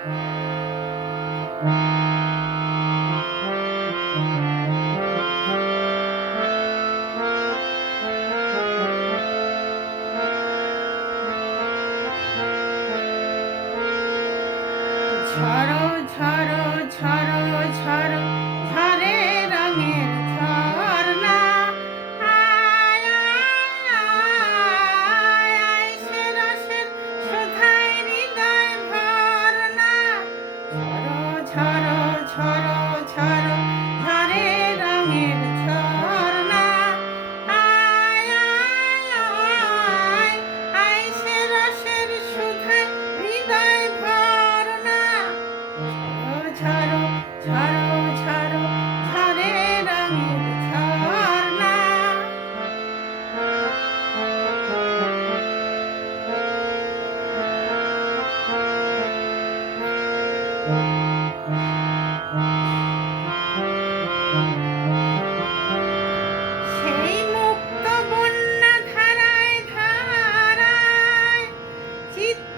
ঝরো ঝরো ঝরো ঝরো ঝরে রঙের ঝরনা, আয় আয় আয় আয় সে রসের সুধায় হৃদয় ভরনা। ঝরো ঝরো ঝরো ঝরো ঝরে রঙের ঝরনা, আয় আয় আয় আয় সে রসের সুধায় হৃদয় ভরনা। ঝরো ঝরো ঝরো ঝরে রঙের ঝরনা। সেই মুক্ত বন্যা ধারায় ধারায় চিত্ত